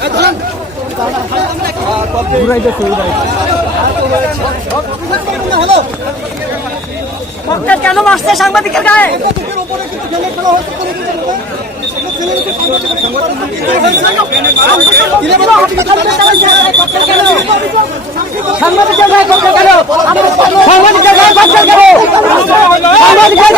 গ্রেপ্তার কেন মারছে সাংবাদিকের গায়ে? সাংবাদিকের গায়ে সাংবাদিকের গায়ে গ্রেপ্তার সাংবাদিকের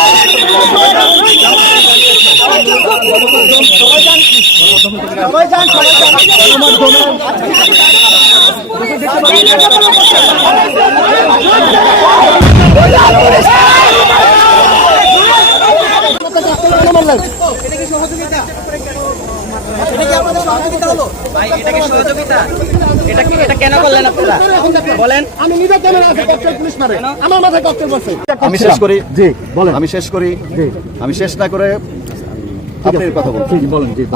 সাংবাদিকের গায়ে হলো ভাই এটা কি সহযোগিতা এটা কি এটা কেন করলেন আপনারা বলেন আমি নিজের ক্যামেরা আছে ককটেল পুলিশ মারে আমার মাথায় ককটেল বসে আমি শেষ করি জি বলেন। আমি শেষ করি। আমি শেষ না করে আপনার কথা বলছি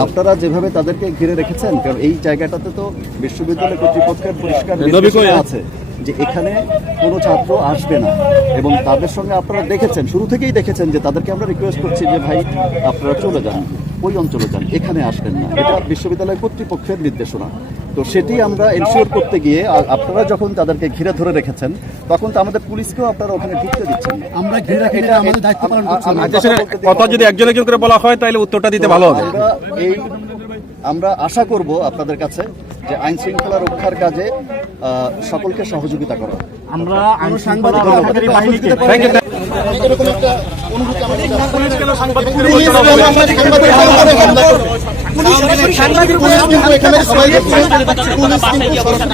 আপনারা যেভাবে তাদেরকে ঘিরে রেখেছেন কারণ এই জায়গাটাতে তো বিশ্ববিদ্যালয় কর্তৃপক্ষের পরিষ্কার কই? আছে যে এখানে কোনো ছাত্র আসবে না। এবং তাদের সঙ্গে আপনারা দেখেছেন শুরু থেকেই দেখেছেন যে তাদেরকে আমরা রিকোয়েস্ট করছি যে ভাই আপনারা চলে যান। ওই অঞ্চলে যান এখানে আসবেন না। এটা বিশ্ববিদ্যালয় কর্তৃপক্ষের নির্দেশনা। তো সেটি আমরা এনশিওর করতে গিয়ে আপনারা যখন তাদেরকে ঘিরে ধরে রেখেছেন তখন তো আমাদের পুলিশকেও আপনারা ওখানে ঢুকতে দিচ্ছেন। আমরা ঘিরে রাখি আমাদের দায়িত্ব পালন করছি। আচ্ছা কথা যদি একজন একজন করে বলা হয় তাহলে উত্তরটা দিতে ভালো হবে। আমরা এই আমরা আশা করব আপনাদের কাছে যে আইন শৃঙ্খলা রক্ষার কাজে সকলকে সহযোগিতা করা। আমরা সাংবাদিক ইউ এরকম একটা অনুভূতি আমাদের পুলিশ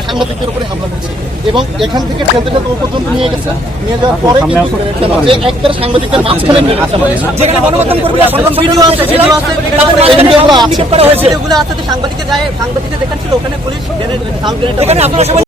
সাংবাদিকদের উপরে হামলা করছে। এবং এখান থেকে ঠেলতে ঠেলতে ও পর্যন্ত নিয়ে গেছে। নিয়ে যাওয়ার পরে কিন্তু যে একবার সাংবাদিকদের মাঝখানে নিয়ে গেছে যেখানে গণমাধ্যম কর্মীরা ভিডিও আছে ভিডিও আছে এগুলো আছে। ভিডিওগুলো সাংবাদিকের গায়ে সাংবাদিকের যেখানে ছিল ওখানে পুলিশ এখানে আপনারা সবাই